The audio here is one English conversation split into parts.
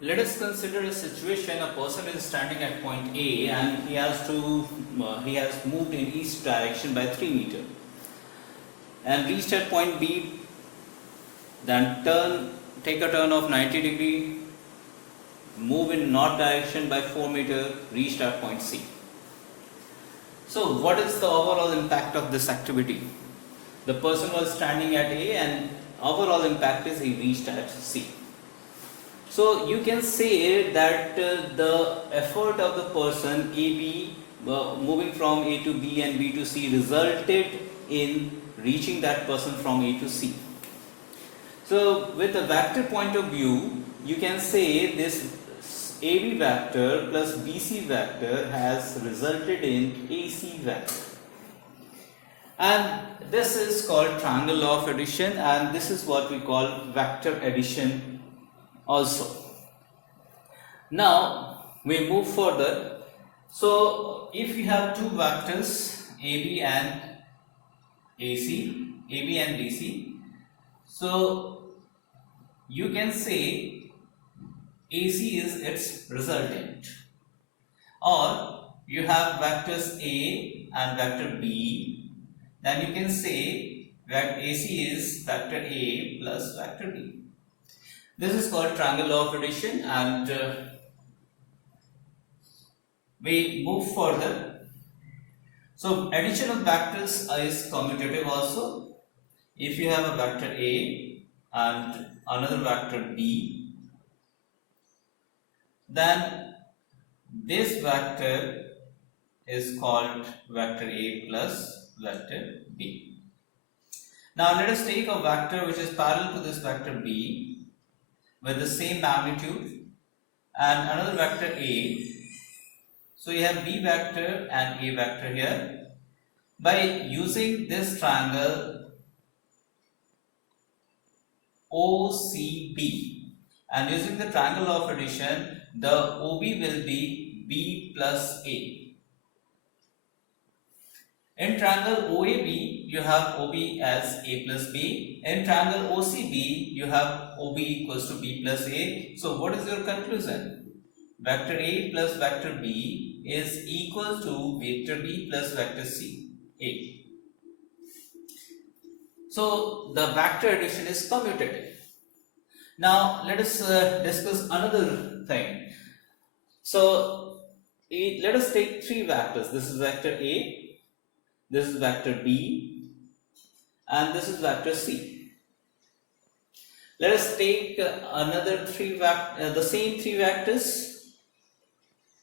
Let us consider a situation. A person is standing at point A and he has moved in each direction by 3 meters and reached at point B. Then take a turn of 90 degree, move in north direction by 4 meters, reached at point C. So what is the overall impact of this activity? The person was standing at A and overall impact is he reached at C. So you can say that the effort of the person AB moving from A to B and B to C resulted in reaching that person from A to C. So with a vector point of view, you can say this AB vector plus BC vector has resulted in AC vector. And this is called triangle law of addition, and this is what we call vector addition also. Now we move further. So if you have two vectors AB and AC, AB and BC, so you can say AC is its resultant, or you have vectors A and vector B, then you can say that AC is vector A plus vector B. This is called triangle law of addition, and we move further. So addition of vectors is commutative also. If you have a vector A and another vector B, then this vector is called vector A plus vector B. Now let us take a vector which is parallel to this vector B with the same magnitude and another vector A. So you have B vector and A vector here. By using this triangle OCB and using the triangle of addition, the OB will be B plus A. In triangle OAB, you have OB as A plus B. In triangle OCB, you have OB equals to B plus A. So what is your conclusion? Vector A plus vector B is equal to vector B plus vector C, A. So the vector addition is commutative. Now let us discuss another thing. So let us take three vectors. This is vector A, this is vector B, and this is vector C. Let us take another the same three vectors.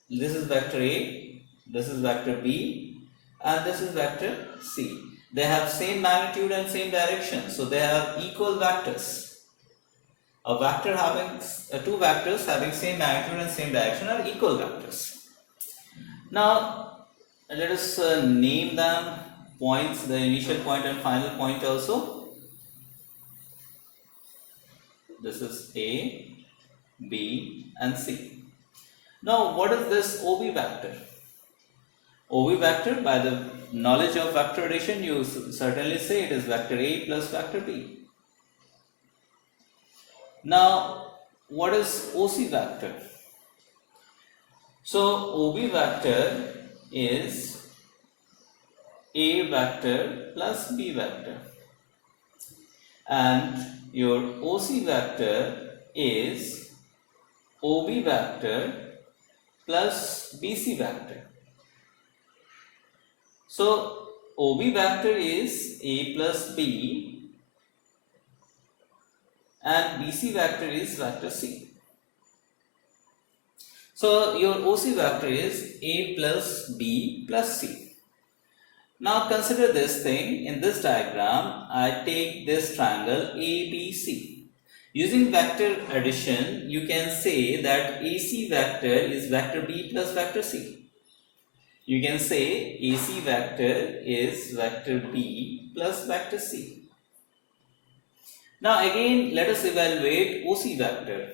This is vector A, this is vector B, and this is vector C. They have same magnitude and same direction, so they are equal vectors. A vector having two vectors having same magnitude and same direction are equal vectors. Now let us name them points, the initial point and final point also. This is A, B, and C. Now what is this OB vector? OB vector, by the knowledge of vector addition, you certainly say it is vector A plus vector B. Now what is OC vector? So OB vector is A vector plus B vector, and your OC vector is OB vector plus BC vector. So OB vector is A plus B and BC vector is vector C. So your OC vector is A plus B plus C. Now consider this thing. In this diagram, I take this triangle ABC. Using vector addition, you can say that AC vector is vector B plus vector C. You can say AC vector is vector B plus vector C. Now again, let us evaluate OC vector.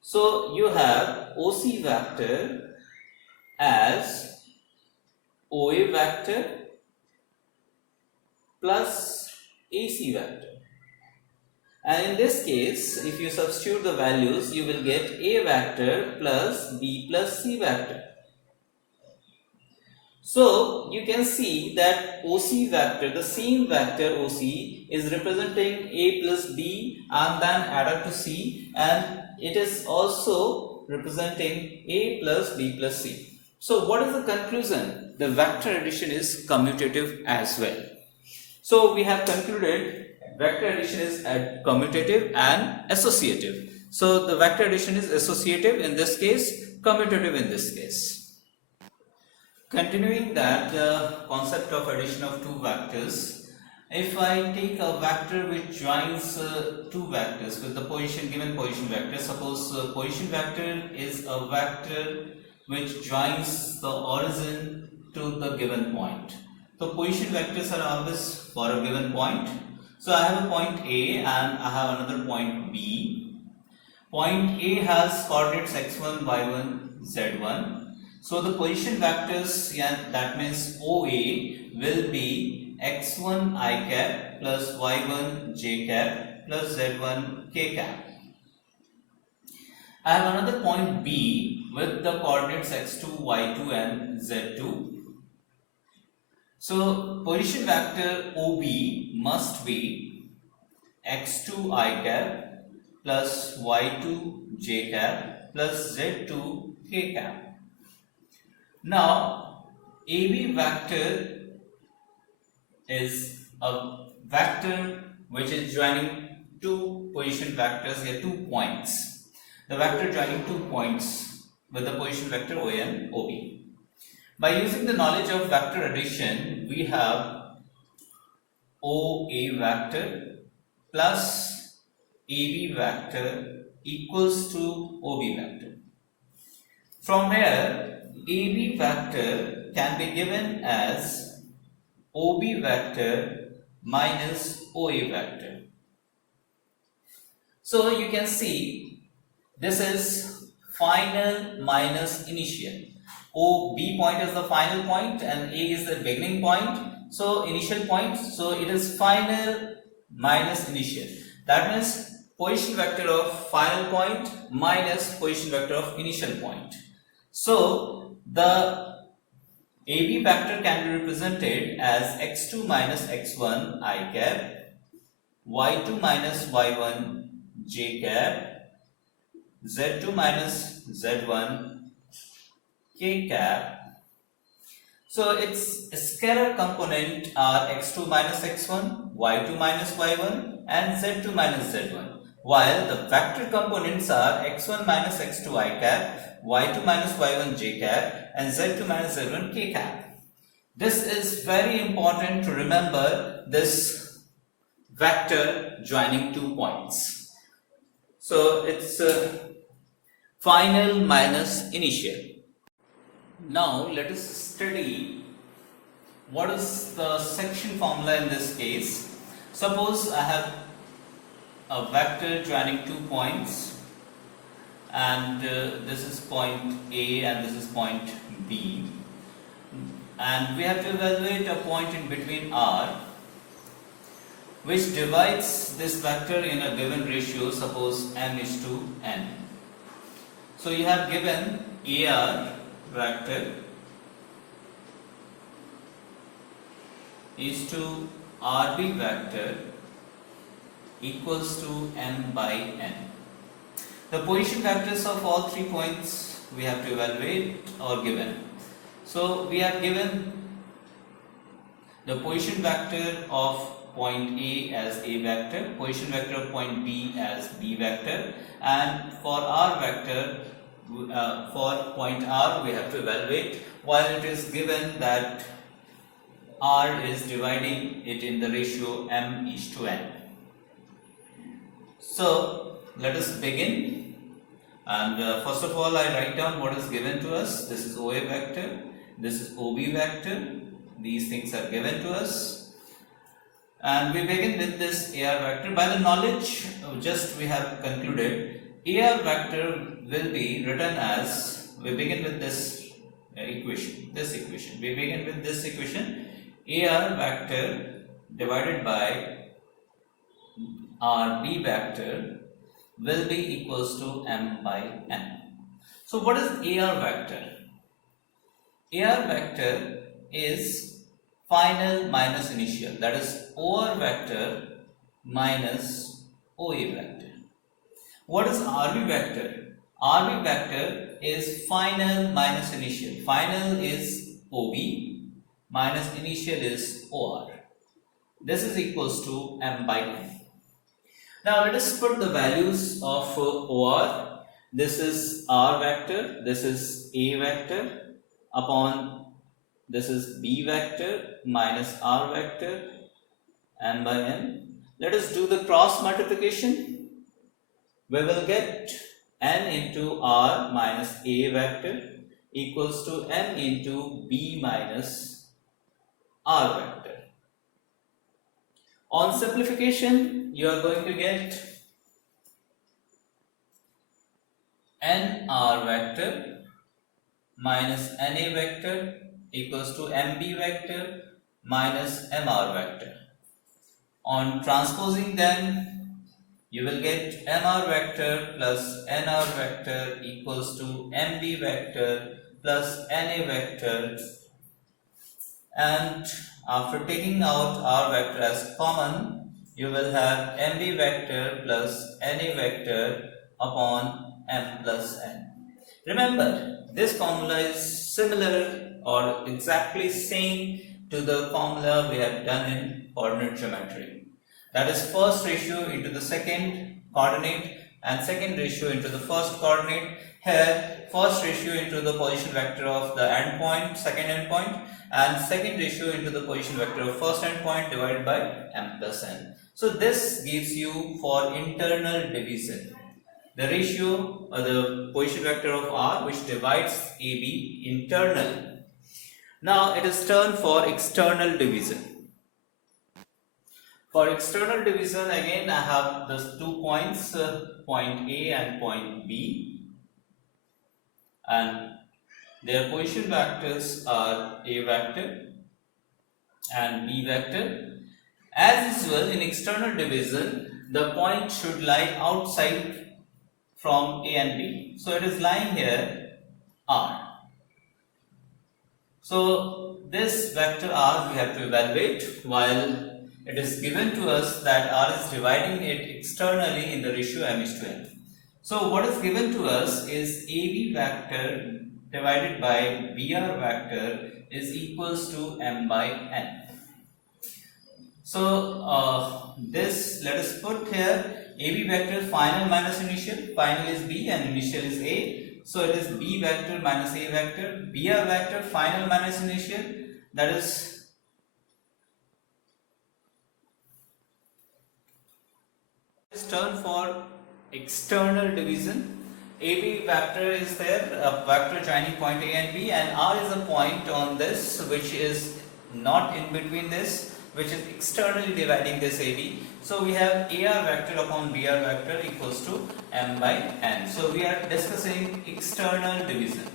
So you have OC vector as OA vector plus AC vector. And in this case, if you substitute the values, you will get A vector plus B plus C vector. So you can see that OC vector, the same vector OC, is representing A plus B and then added to C, and it is also representing A plus B plus C. So what is the conclusion? The vector addition is commutative as well. So we have concluded vector addition is commutative and associative. So the vector addition is associative in this case, commutative in this case. Continuing that concept of addition of two vectors, if I take a vector which joins two vectors with the given position vector, suppose position vector is a vector which joins the origin to the given point. So position vectors are always for a given point. So I have a point A and I have another point B. Point A has coordinates x1, y1, z1. So the position vectors, that means OA will be x1 I cap plus y1 j cap plus z1 k cap. I have another point B with the coordinates x2, y2 and z2. So position vector OB must be x2 I cap plus y2 j cap plus z2 k cap. Now AB vector is a vector which is joining two position vectors here, 2 points. The vector joining 2 points with the position vector O and OB. By using the knowledge of vector addition, we have OA vector plus AB vector equals to OB vector. From here, AB vector can be given as OB vector minus OA vector. So you can see this is final minus initial. B point is the final point and A is the beginning point. So initial point, so it is final minus initial. That means position vector of final point minus position vector of initial point. So the AB vector can be represented as x2 minus x1 I cap, y2 minus y1 j cap, z2 minus z1 k cap. So its scalar component are x2 minus x1, y2 minus y1 and z2 minus z1, while the vector components are x1 minus x2 I cap, y2 minus y1 j cap and z2 minus z1 k cap. This is very important to remember, this vector joining 2 points. So it's final minus initial. Now let us study what is the section formula in this case. Suppose I have a vector joining 2 points, and this is point A and this is point B, and we have to evaluate a point in between R which divides this vector in a given ratio, suppose m is to n. So you have given AR vector is to RB vector equals to m by n. The position vectors of all 3 points we have to evaluate or given. So we have given the position vector of point A as A vector, position vector of point B as B vector, and for R vector, for point R we have to evaluate, while it is given that R is dividing it in the ratio m is to n. So let us begin. And first of all, I write down what is given to us. This is OA vector, this is OB vector, these things are given to us, and we begin with this AR vector. By the knowledge just we have concluded, AR vector will be written as, we begin with this equation, we begin with this equation, AR vector divided by RB vector will be equals to m by n. So what is AR vector? AR vector is final minus initial, that is OR vector minus OA vector. What is RB vector? RB vector is final minus initial. Final is OB minus initial is OR. This is equals to m by n. Now let us put the values of OR. This is R vector, this is A vector upon this is B vector minus R vector n by n. Let us do the cross multiplication. We will get n into R minus A vector equals to n into B minus R vector. On simplification, you are going to get nr vector minus na vector equals to mb vector minus mr vector. On transposing them, you will get mr vector plus nr vector equals to mb vector plus na vector, and after taking out r vector as common, you will have mb vector plus na vector upon m plus n. Remember, this formula is similar or exactly same to the formula we have done in coordinate geometry. That is first ratio into the second coordinate and second ratio into the first coordinate. Here, first ratio into the position vector of the endpoint, second endpoint, and second ratio into the position vector of first endpoint divided by m plus n. So this gives you for internal division the ratio or the position vector of R which divides AB internally. Now it is turn for external division. For external division, again I have these 2 points, point A and point B, and their position vectors are A vector and B vector. As usual in external division, the point should lie outside from A and B. So it is lying here R. So this vector R we have to evaluate, while it is given to us that R is dividing it externally in the ratio m:n. So what is given to us is AB vector divided by BR vector is equals to m by n. So this, let us put here AB vector final minus initial. Final is B and initial is A. So it is B vector minus A vector. BR vector final minus initial, that is turn for external division. AB vector is there, a vector joining point A and B, and R is a point on this which is not in between this, which is externally dividing this AB. So we have AR vector upon BR vector equals to m by n. So we are discussing external division.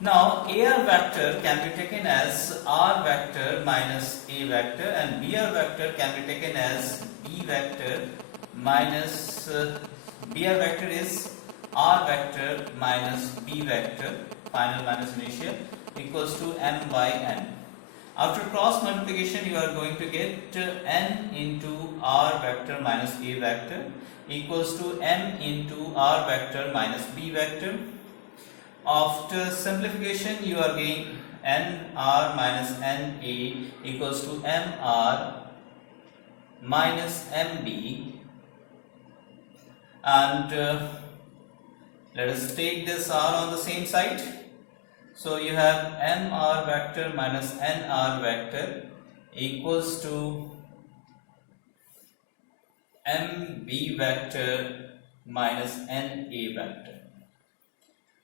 Now AR vector can be taken as R vector minus A vector, and BR vector can be taken as B vector minus BR vector is R vector minus B vector final minus initial equals to m by n. After cross multiplication, you are going to get n into R vector minus A vector equals to m into R vector minus B vector. After simplification, you are getting nr minus na equals to mr minus mb, and let us take this r on the same side. So you have mr vector minus nr vector equals to mb vector minus na vector,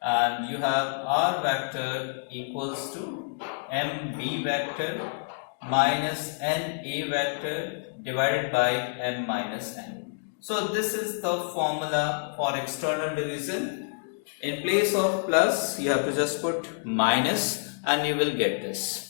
and you have r vector equals to mb vector minus na vector divided by m minus n. So this is the formula for external division. In place of plus, you have to just put minus and you will get this.